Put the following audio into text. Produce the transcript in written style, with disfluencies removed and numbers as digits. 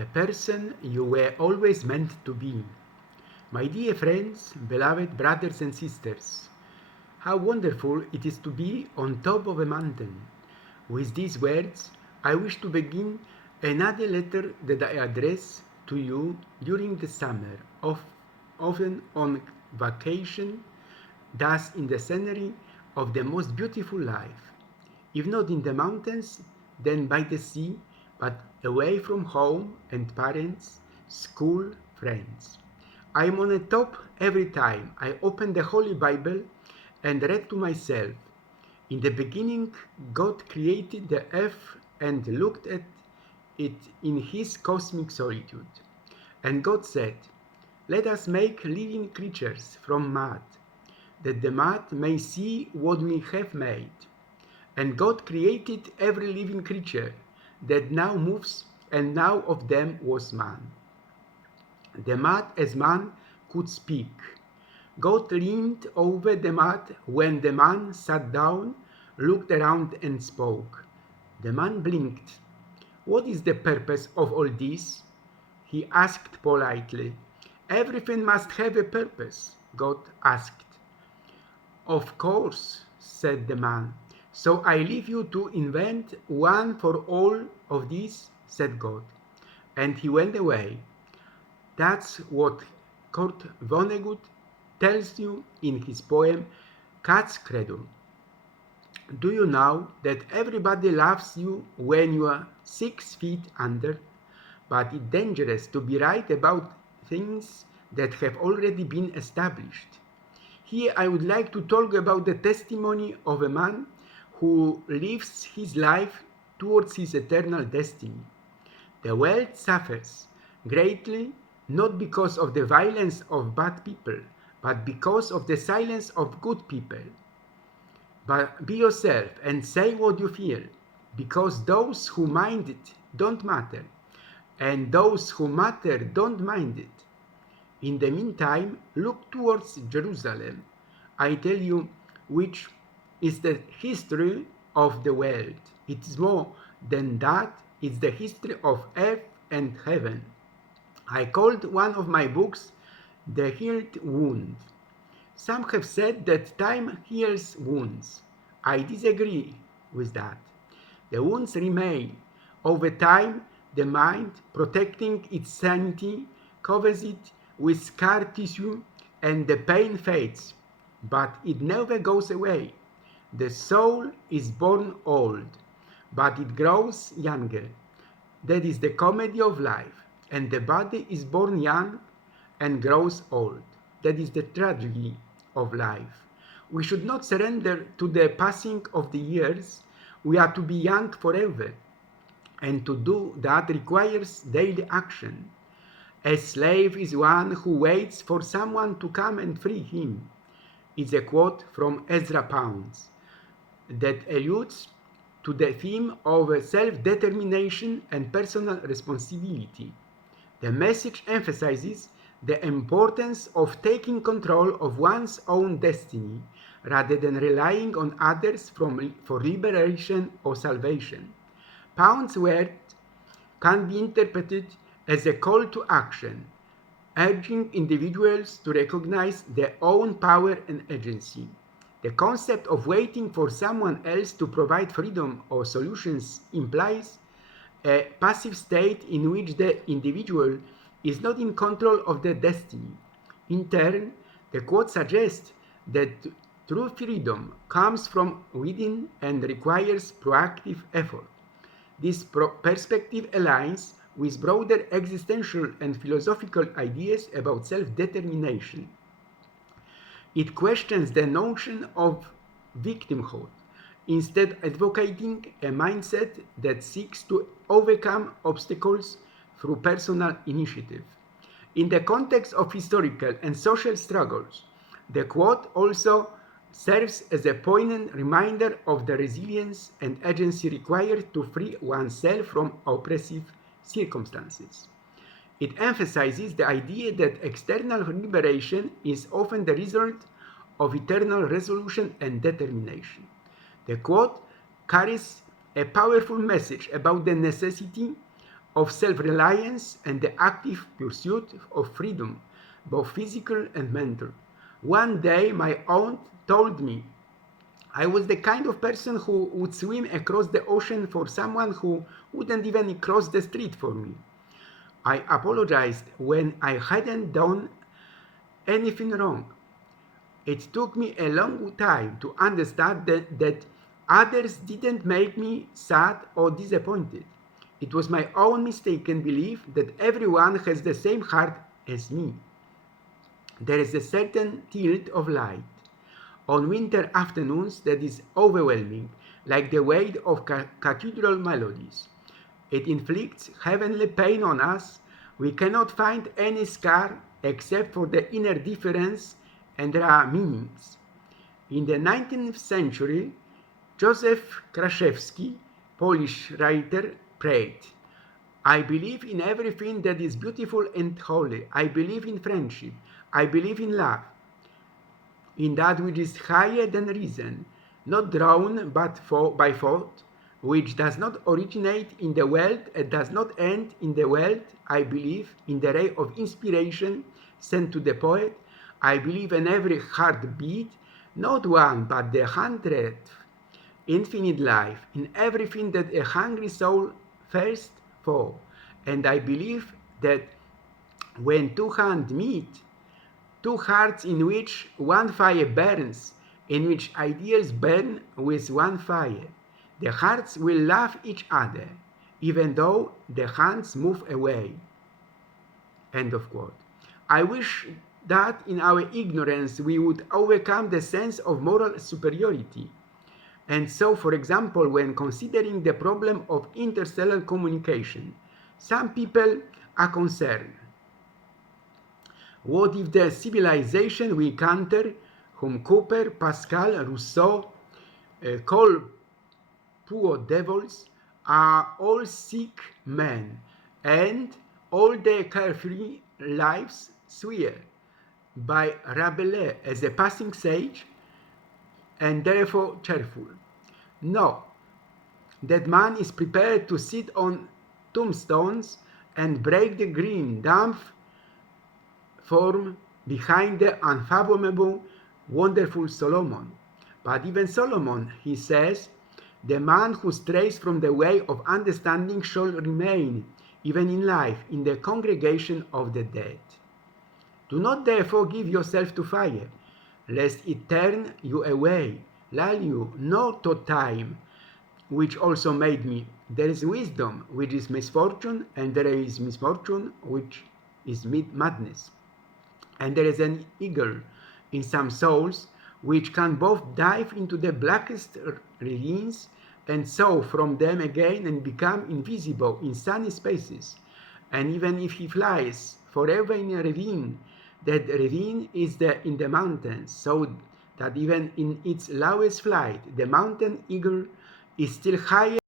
the person you were always meant to be. My dear friends, beloved brothers and sisters, how wonderful it is to be on top of a mountain. With these words, I wish to begin another letter that I address to you during the summer, often on vacation, thus in the scenery of the most beautiful life. If not in the mountains, then by the sea, but away from home and parents, school, friends. I am on a top every time I open the Holy Bible and read to myself, in the beginning God created the earth and looked at it in his cosmic solitude. And God said, let us make living creatures from mud, that the mud may see what we have made. And God created every living creature that now moves, and now of them was man. The mud as man could speak. God leaned over the mud when the man sat down, looked around and spoke. The man blinked. What is the purpose of all this? He asked politely. Everything must have a purpose, God asked. Of course, said the man. So I leave you to invent one for all of these, said God. And he went away. That's what Kurt Vonnegut tells you in his poem Cat's Cradle. Do you know that everybody loves you when you are 6 feet under? But it's dangerous to be right about things that have already been established. Here I would like to talk about the testimony of a man who lives his life towards his eternal destiny. The world suffers greatly not because of the violence of bad people, but because of the silence of good people. But be yourself and say what you feel, because those who mind it don't matter, and those who matter don't mind it. In the meantime, look towards Jerusalem. I tell you, which is the history of the world. It is more than that, it's the history of earth and heaven. I called one of my books The Healed Wound. Some have said that time heals wounds. I disagree with that. The wounds remain. Over time, the mind, protecting its sanity, covers it with scar tissue and the pain fades, but it never goes away. The soul is born old, but it grows younger. That is the comedy of life, and the body is born young and grows old. That is the tragedy of life. We should not surrender to the passing of the years. We are to be young forever, and to do that requires daily action. A slave is one who waits for someone to come and free him. It's a quote from Ezra Pounds that alludes to the theme of self-determination and personal responsibility. The message emphasizes the importance of taking control of one's own destiny rather than relying on others for liberation or salvation. Pound's word can be interpreted as a call to action, urging individuals to recognize their own power and agency. The concept of waiting for someone else to provide freedom or solutions implies a passive state in which the individual is not in control of their destiny. In turn, the quote suggests that true freedom comes from within and requires proactive effort. This perspective aligns with broader existential and philosophical ideas about self-determination. It questions the notion of victimhood, instead advocating a mindset that seeks to overcome obstacles through personal initiative. In the context of historical and social struggles, the quote also serves as a poignant reminder of the resilience and agency required to free oneself from oppressive circumstances. It emphasizes the idea that external liberation is often the result of eternal resolution and determination. The quote carries a powerful message about the necessity of self-reliance and the active pursuit of freedom, both physical and mental. One day my aunt told me I was the kind of person who would swim across the ocean for someone who wouldn't even cross the street for me. I apologized when I hadn't done anything wrong. It took me a long time to understand that others didn't make me sad or disappointed. It was my own mistaken belief that everyone has the same heart as me. There is a certain tilt of light on winter afternoons that is overwhelming, like the weight of cathedral melodies. It inflicts heavenly pain on us. We cannot find any scar except for the inner difference, and there are meanings. In the 19th century, Joseph Kraszewski, Polish writer, prayed, I believe in everything that is beautiful and holy. I believe in friendship. I believe in love, in that which is higher than reason, not drawn but by thought, which does not originate in the world and does not end in the world. I believe in the ray of inspiration sent to the poet. I believe in every heartbeat, not one but the 100th, infinite life, in everything that a hungry soul thirsts for. And I believe that when two hands meet, two hearts in which one fire burns, in which ideals burn with one fire, the hearts will love each other, even though the hands move away. End of quote. I wish that in our ignorance we would overcome the sense of moral superiority. And so, for example, when considering the problem of interstellar communication, some people are concerned. What if the civilization we encounter, whom Cooper, Pascal, Rousseau call poor devils, are all sick men, and all their carefree lives swear by Rabelais as a passing sage, and therefore cheerful? No, that man is prepared to sit on tombstones and break the green, damp form behind the unfathomable, wonderful Solomon. But even Solomon, he says, the man who strays from the way of understanding shall remain, even in life, in the congregation of the dead. Do not therefore give yourself to fire, lest it turn you away, lull you not to time, which also made me. There is wisdom, which is misfortune, and there is misfortune, which is madness. And there is an eagle in some souls which can both dive into the blackest ravines and so from them again and become invisible in sunny spaces. And even if he flies forever in a ravine, that ravine is in the mountains, so that even in its lowest flight, the mountain eagle is still higher